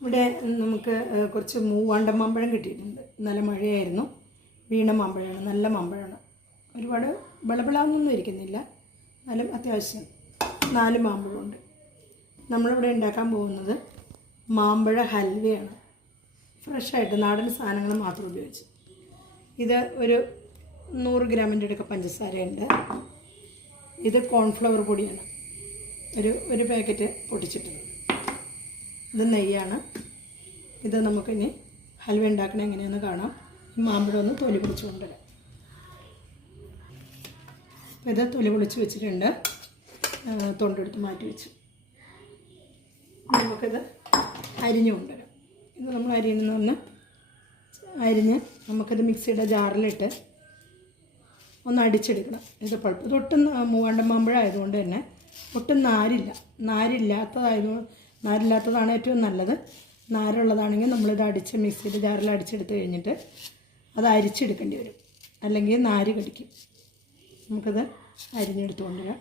ഇവിടെ നമുക്ക് കുറച്ച് മൂവാണ്ടൻ മാമ്പഴം കിട്ടിയിട്ടുണ്ട്. നല്ല മഴയായിരുന്നു, വീണ മാമ്പഴമാണ്, നല്ല മാമ്പഴമാണ്. ഒരുപാട് ബളബളാന്നൊന്നും ഇരിക്കുന്നില്ല, എന്നാലും അത്യാവശ്യം 4 മാമ്പഴമുണ്ട്. നമ്മളിവിടെ ഉണ്ടാക്കാൻ പോകുന്നത് മാമ്പഴ ഹൽവയാണ്. ഫ്രഷായിട്ട് നാടൻ സാധനങ്ങൾ മാത്രം ഉപയോഗിച്ച്. ഇത് ഒരു 100 ഗ്രാമിൻ്റെ അടുക്ക പഞ്ചസാരയുണ്ട്. ഇത് കോൺഫ്ലവർ പൊടിയാണ്, ഒരു പാക്കറ്റ് പൊട്ടിച്ചിട്ടുണ്ട്. ഇത് നെയ്യാണ്. ഇത് നമുക്കിനി ഹൽവ ഉണ്ടാക്കണത് എങ്ങനെയാണെന്ന് കാണാം. ഈ മാമ്പഴം ഒന്ന് തൊലി പൊളിച്ച് കൊണ്ടുവരാം. ഇത് തൊലി പൊളിച്ച് വെച്ചിട്ടുണ്ട്, തൊണ്ടെടുത്ത് മാറ്റി വെച്ചു. നമുക്കിത് അരിഞ്ഞു കൊണ്ടുവരാം. ഇത് നമ്മൾ അരിഞ്ഞ് നമുക്കിത് മിക്സിയുടെ ജാറിലിട്ട് ഒന്ന് അടിച്ചെടുക്കണം. ഇത് പഴുപ്പ് ഇത് ഒട്ടും മൂവാണ്ടൻ മാമ്പഴം ആയതുകൊണ്ട് തന്നെ ഒട്ടും നാരില്ലാത്തതാണ് ഏറ്റവും നല്ലത്. നാരുള്ളതാണെങ്കിൽ നമ്മളിത് അടിച്ച് മിക്സിയുടെ ജാറിൽ അടിച്ചെടുത്ത് കഴിഞ്ഞിട്ട് അത് അരിച്ചെടുക്കേണ്ടി വരും, അല്ലെങ്കിൽ നാര് കടിക്കും. നമുക്കത് അരിഞ്ഞെടുത്ത് കൊണ്ടുവരാം.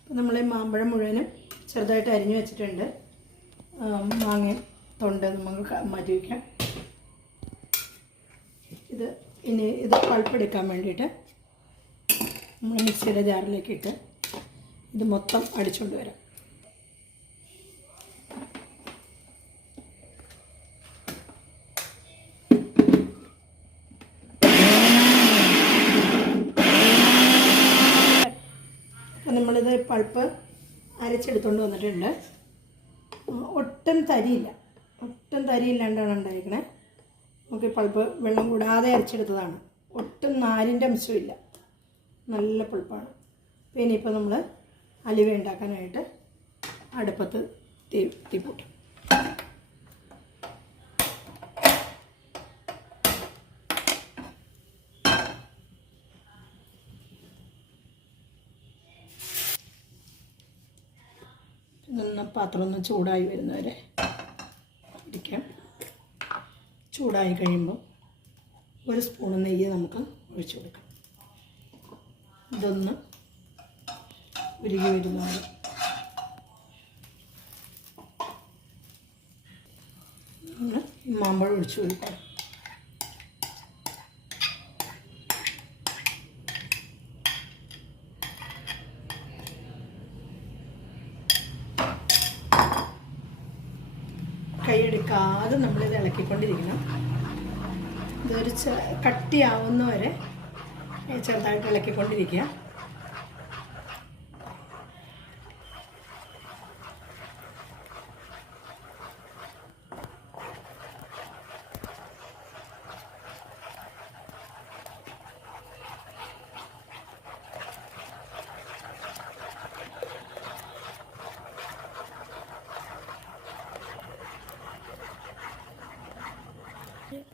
അപ്പോൾ നമ്മൾ ഈ മാമ്പഴം മുഴുവനും ചെറുതായിട്ട് അരിഞ്ഞു വെച്ചിട്ടുണ്ട്. മാങ്ങ തൊണ്ട് നമുക്ക് മാറ്റി വയ്ക്കാം. ഇത് പൾപ്പെടുക്കാൻ വേണ്ടിയിട്ട് നമ്മൾ മിക്സിയുടെ ജാറിലേക്ക് ഇട്ട് ഇത് മൊത്തം അടിച്ചുകൊണ്ട് വരാം. അപ്പം നമ്മളിത് പൾപ്പ് അരച്ചെടുത്തുകൊണ്ട് വന്നിട്ടുണ്ട്. ഒട്ടും തരിയില്ലാണ്ടാണ് ഉണ്ടായിരിക്കണേ. നമുക്ക് പൾപ്പ് വെള്ളം കൂടാതെ അരച്ചെടുത്തതാണ്. ഒട്ടും നാരിൻ്റെ അംശമില്ല, നല്ല പൾപ്പാണ്. അപ്പോൾ ഇനിയിപ്പോൾ നമ്മൾ ഹലുവ ഉണ്ടാക്കാനായിട്ട് അടുപ്പത്ത് തീ പൂട്ടും. പാത്രം ഒന്ന് ചൂടായി വരുന്നവരെ ഇരിക്കാം. ചൂടായി കഴിയുമ്പോൾ 1 സ്പൂൺ നെയ്യ് നമുക്ക് ഒഴിച്ചു കൊടുക്കാം. ഇതൊന്ന് ഉരുകി വരുന്നത് നമ്മൾ മാമ്പഴം ഒഴിച്ചു കൊടുക്കാം. കൈയെടുക്കാതെ നമ്മളിത് ഇളക്കിക്കൊണ്ടിരിക്കണം. ഇതൊരു കട്ടിയാവുന്നവരെ ചെറുതായിട്ട് ഇളക്കിക്കൊണ്ടിരിക്കുക.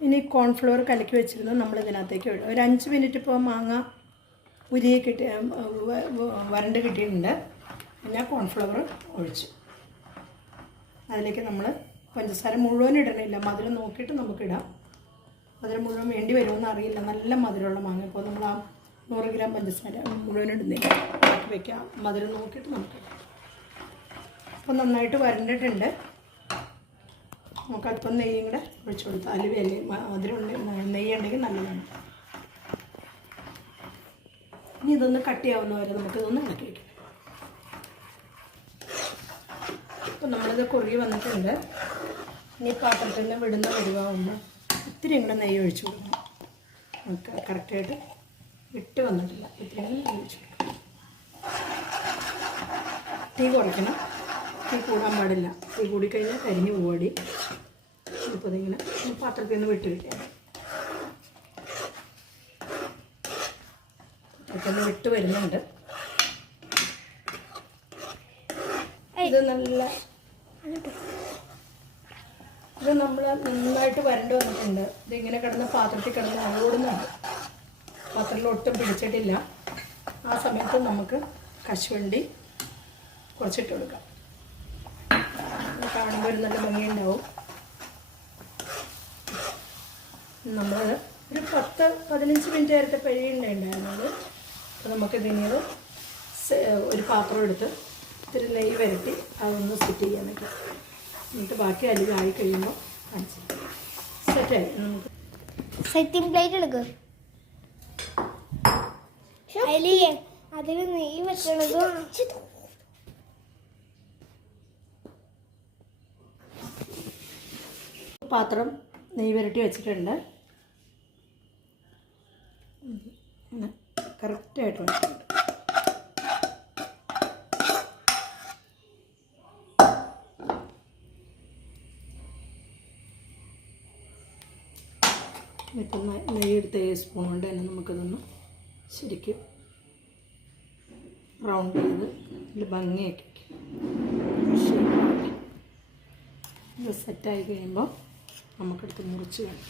ഇനി കോൺഫ്ലവർ കലക്കി വെച്ചിരുന്നത് നമ്മൾ ഇതിനകത്തേക്ക് ഇടും. ഒരു 5 മിനിറ്റ് ഇപ്പോൾ മാങ്ങ വരണ്ട് കിട്ടിയിട്ടുണ്ട്. പിന്നെ കോൺഫ്ലവർ ഒഴിച്ചു. അതിലേക്ക് നമ്മൾ പഞ്ചസാര മുഴുവൻ ഇടണില്ല, മധുരം നോക്കിയിട്ട് നമുക്കിടാം. മധുരം മുഴുവൻ വേണ്ടി വരുമെന്ന് അറിയില്ല, നല്ല മധുരമുള്ള മാങ്ങ. ഇപ്പോൾ നമ്മൾ ആ 100 ഗ്രാം പഞ്ചസാര മുഴുവൻ ഇടുന്നില്ല, ബാക്കി വയ്ക്കാം. മധുരം നോക്കിയിട്ട് നമുക്കിടാം. അപ്പോൾ നന്നായിട്ട് വരണ്ടിട്ടുണ്ട്. നമുക്കല്പം നെയ്യും കൂടെ ഒഴിച്ചു കൊടുത്താൽ അലുവയല്ലേ, മധുരം നെയ്യ് ഉണ്ടെങ്കിൽ നല്ലതാണ്. ഇനി ഇതൊന്ന് കട്ടിയാവുന്നവരെ നമുക്കിതൊന്ന് ഇളക്കി വയ്ക്കാം. അപ്പോൾ നമ്മളിത് കുറുകി വന്നിട്ടുണ്ട്. ഇനി പാത്രത്തിൽ നിന്ന് വിടുന്ന വരുവാകുമ്പോൾ ഇത്തിരി കൂടെ നെയ്യ് ഒഴിച്ചു കൊടുക്കണം. നമുക്ക് കറക്റ്റായിട്ട് വിട്ട് വന്നിട്ടില്ല, ഇത്തിരി നെയ്യ് ഒഴിച്ചു കൊടുക്കണം. തീ കുറയ്ക്കണം, തീ കൂടാൻ പാടില്ല. തീ കൂടിക്കഴിഞ്ഞാൽ കരിഞ്ഞ് പോവാടി. ഇപ്പോൾ ഇതിങ്ങനെ പാത്രത്തിൽ നിന്ന് വിട്ട് വയ്ക്കാം. പാത്രത്തിൽ വിട്ട് വരുന്നുണ്ട്. ഇത് നമ്മൾ നന്നായിട്ട് വരണ്ട് വന്നിട്ടുണ്ട്. ഇതിങ്ങനെ കിടന്ന് പാത്രത്തിൽ കിടന്ന് ഓടുന്നുണ്ട്. പാത്രത്തിൽ ഒട്ടും പിടിച്ചിട്ടില്ല. ആ സമയത്ത് നമുക്ക് കശുവണ്ടി കുറച്ചിട്ട് കൊടുക്കാം. കാണുമ്പോൾ ഒരു നല്ല ഭംഗിയുണ്ടാവും. നമ്മൾ ഒരു 10-15 മിനിറ്റ് നേരത്തെ കഴിയുന്നുണ്ടായിരുന്നത്. അപ്പോൾ നമുക്കിതിനത് ഒരു പാത്രം എടുത്ത് ഇത്തിരി നെയ്യ് വരട്ടി അതൊന്ന് സെറ്റ് ചെയ്യാൻ പറ്റും. എന്നിട്ട് ബാക്കി അലുവ ആയി കഴിയുമ്പോൾ കാണിച്ചു സെറ്റായി. നമുക്ക് സെറ്റിംഗ് പ്ലേറ്റ് എടുക്കും. അതിൽ നെയ്യ് വെക്കണതും പാത്രം നെയ്യ് പുരട്ടി വെച്ചിട്ടുണ്ട്. കറക്റ്റായിട്ട് വെച്ചിട്ടുണ്ട്. ഇപ്പം നെയ്യെടുത്ത സ്പൂൺ കൊണ്ട് തന്നെ നമുക്കതൊന്ന് ശരിക്കും റൗണ്ട് ചെയ്ത് ഇതിൽ ഭംഗിയാക്കി ഇത് സെറ്റായി കഴിയുമ്പോൾ നമുക്കെടുത്ത് മുറിച്ച് വേണം.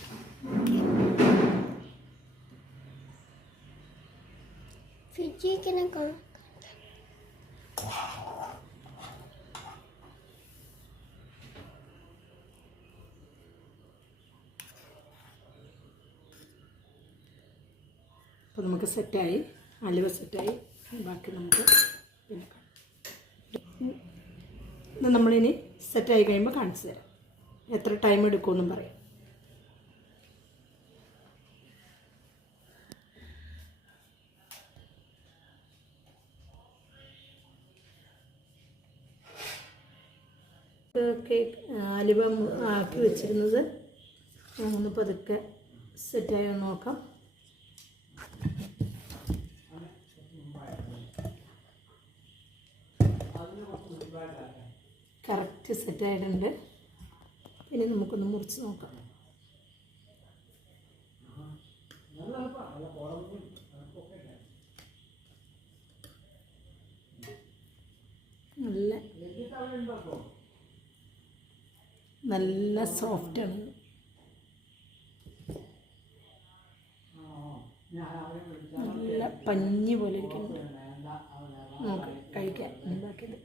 അപ്പോൾ നമുക്ക് സെറ്റായി, അലുവ സെറ്റായി. ബാക്കി നമുക്ക് പിന്നെ ഇത് നമ്മളിനി സെറ്റായി കഴിയുമ്പോൾ കാണിച്ചു തരാം. എത്ര ടൈം എടുക്കുമെന്നും പറയാം. കേക്ക് അലുവ ആക്കി വെച്ചിരുന്നത് ഒന്ന് പതുക്കെ സെറ്റായി നോക്കാം. കറക്റ്റ് സെറ്റായിട്ടുണ്ട്. ഇനി നമുക്കൊന്ന് മുറിച്ച് നോക്കാം. നല്ല സോഫ്റ്റാണ്. നല്ല പഞ്ഞി പോലെ ഇരിക്കുന്നുണ്ട്. നമുക്ക് കഴിക്കാം. ഉണ്ടാക്കിയത്